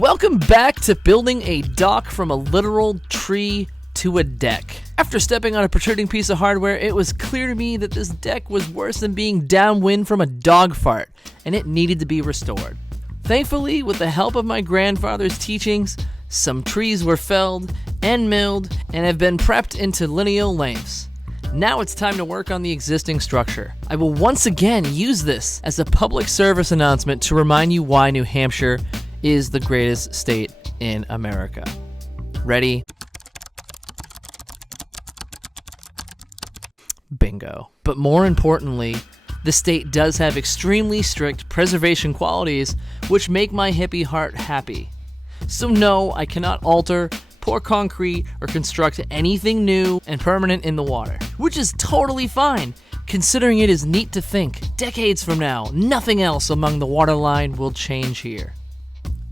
Welcome back to building a dock from a literal tree to a deck. After stepping on a protruding piece of hardware, it was clear to me that this deck was worse than being downwind from a dog fart, and it needed to be restored. Thankfully, with the help of my grandfather's teachings, some trees were felled and milled and have been prepped into lineal lengths. Now it's time to work on the existing structure. I will once again use this as a public service announcement to remind you why New Hampshire is the greatest state in America. Ready? Bingo. But more importantly, the state does have extremely strict preservation qualities which make my hippie heart happy. So no, I cannot alter, pour concrete, or construct anything new and permanent in the water, which is totally fine, considering it is neat to think, decades from now, nothing else among the waterline will change here.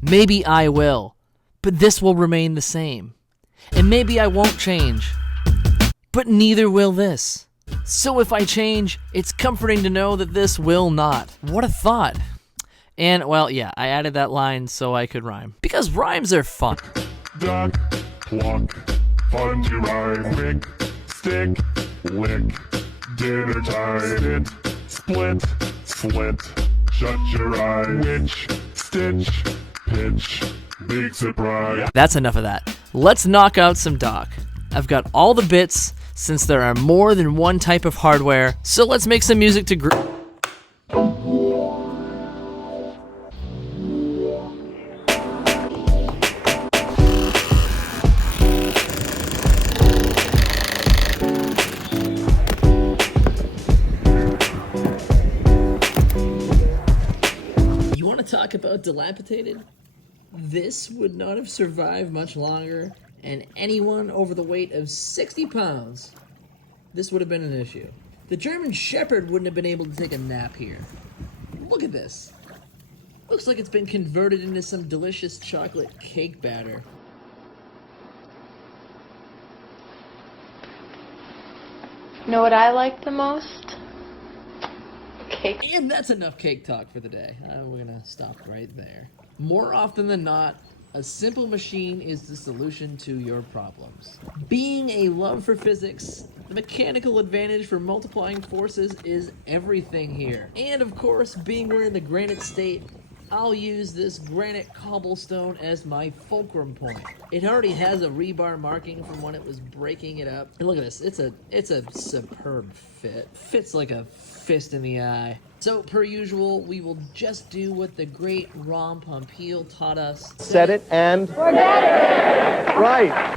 Maybe I will, but this will remain the same. And maybe I won't change, but neither will this. So if I change, it's comforting to know that this will not. What a thought. And, well, yeah, I added that line so I could rhyme. Because rhymes are fun. Duck, pluck, fun to rhyme. Quick, stick, lick, dinner time. Sit, split, slit, shut your eye. Witch, stitch, pitch, big surprise. That's enough of that. Let's knock out some dock. I've got all the bits, since there are more than one type of hardware, so let's make some music to You want to talk about dilapidated? This would not have survived much longer, and anyone over the weight of 60 pounds, this would have been an issue. The German Shepherd wouldn't have been able to take a nap here. Look at this. Looks like it's been converted into some delicious chocolate cake batter. You know what I like the most? Cake. And that's enough cake talk for the day. We're gonna stop right there. More often than not, a simple machine is the solution to your problems. Being a love for physics, the mechanical advantage for multiplying forces is everything here. And of course, being we're in the granite state, I'll use this granite cobblestone as my fulcrum point. It already has a rebar marking from when it was breaking it up. And look at this, it's a superb fit. Fits like a fist in the eye. So, per usual, we will just do what the great Ron Pompeo taught us. Set it and forget it! Right.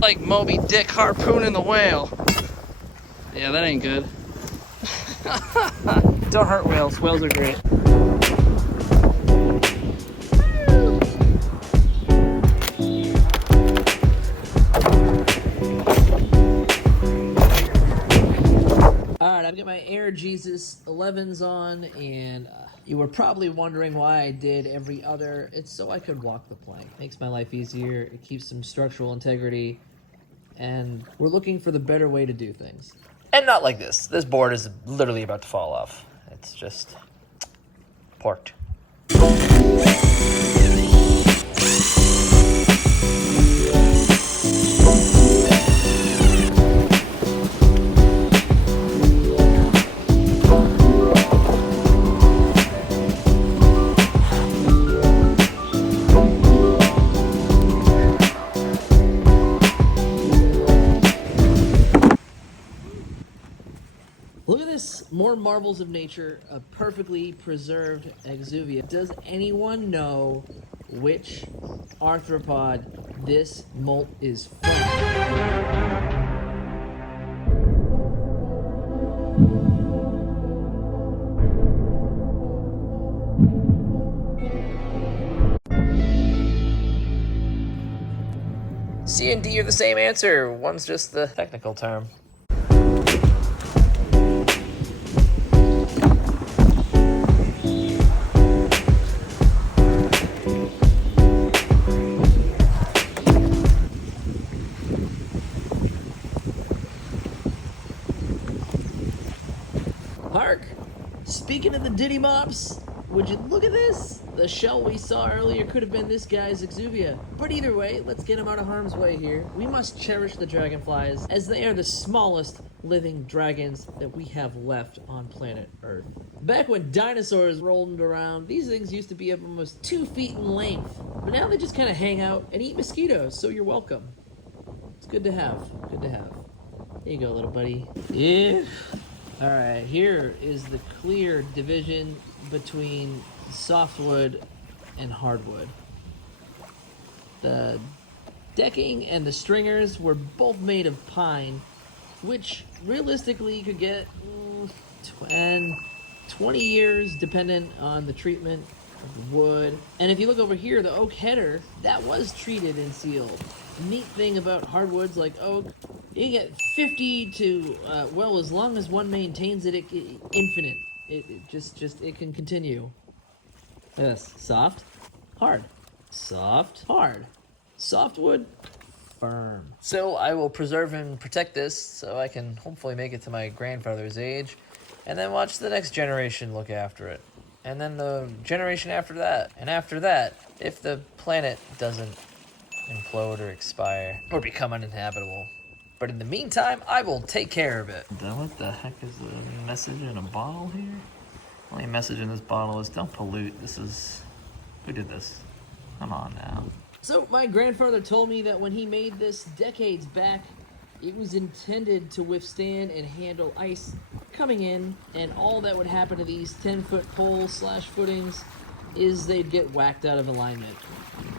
Like Moby Dick harpooning the whale. Yeah, that ain't good. Don't hurt whales. Whales are great. Alright, I've got my Air Jesus 11s on, and you were probably wondering why I did every other. It's so I could walk the plank. Makes my life easier. It keeps some structural integrity. And we're looking for the better way to do things. And not like this. This board is literally about to fall off. It's just porked. Look at this, more marvels of nature, a perfectly preserved exuvia. Does anyone know which arthropod this molt is from? C and D are the same answer. One's just the technical term. Hark! Speaking of the Diddy Mops, would you look at this? The shell we saw earlier could have been this guy's exuvia. But either way, let's get him out of harm's way here. We must cherish the dragonflies, as they are the smallest living dragons that we have left on planet Earth. Back when dinosaurs rolled around, these things used to be up almost 2 feet in length. But now they just kind of hang out and eat mosquitoes, so you're welcome. It's good to have. Good to have. Here you go, little buddy. Yeah. Alright, here is the clear division between softwood and hardwood. The decking and the stringers were both made of pine, which realistically could get 20 years dependent on the treatment of the wood. And if you look over here, the oak header, that was treated and sealed. The neat thing about hardwoods like oak, you can get 50 to, as long as one maintains it, infinite. It can continue. Yes, soft, hard, soft, hard, softwood, firm. So I will preserve and protect this so I can hopefully make it to my grandfather's age, and then watch the next generation look after it. And then the generation after that, and after that, if the planet doesn't implode or expire or become uninhabitable. But in the meantime, I will take care of it. What the heck is the message in a bottle here? Only message in this bottle is don't pollute. Who did this? Come on now. So my grandfather told me that when he made this decades back, it was intended to withstand and handle ice coming in, and all that would happen to these 10-foot poles / footings is they'd get whacked out of alignment.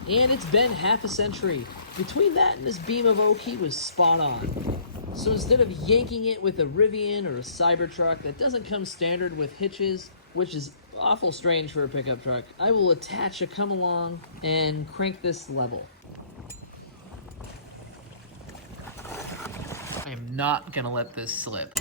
And it's been half a century. Between that and this beam of oak, he was spot on. So instead of yanking it with a Rivian or a Cybertruck that doesn't come standard with hitches, which is awful strange for a pickup truck, I will attach a come-along and crank this level. I am not gonna let this slip.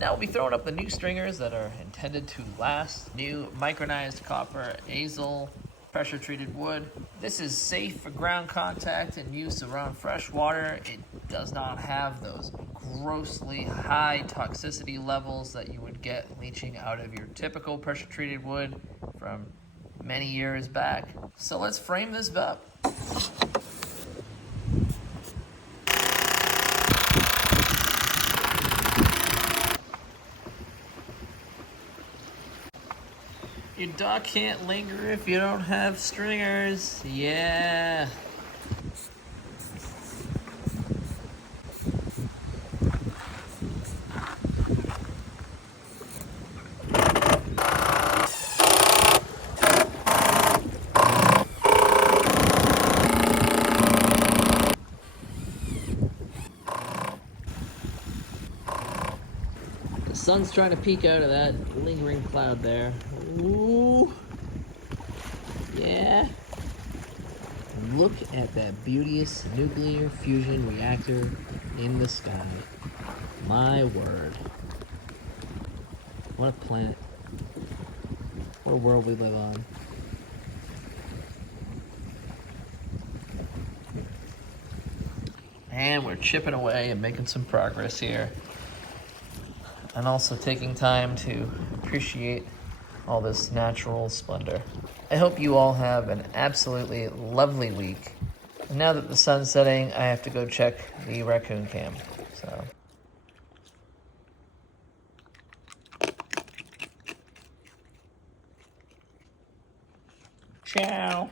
Now we'll be throwing up the new stringers that are intended to last. New micronized copper azel pressure treated wood. This is safe for ground contact and use around fresh water. It does not have those grossly high toxicity levels that you would get leaching out of your typical pressure treated wood from many years back. So let's frame this up. Your dog can't linger if you don't have stringers. Yeah. The sun's trying to peek out of that lingering cloud there. Ooh. Yeah. Look at that beauteous nuclear fusion reactor in the sky. My word. What a planet. What a world we live on. And we're chipping away and making some progress here. And also taking time to appreciate all this natural splendor. I hope you all have an absolutely lovely week. And now that the sun's setting, I have to go check the raccoon cam. So. Ciao.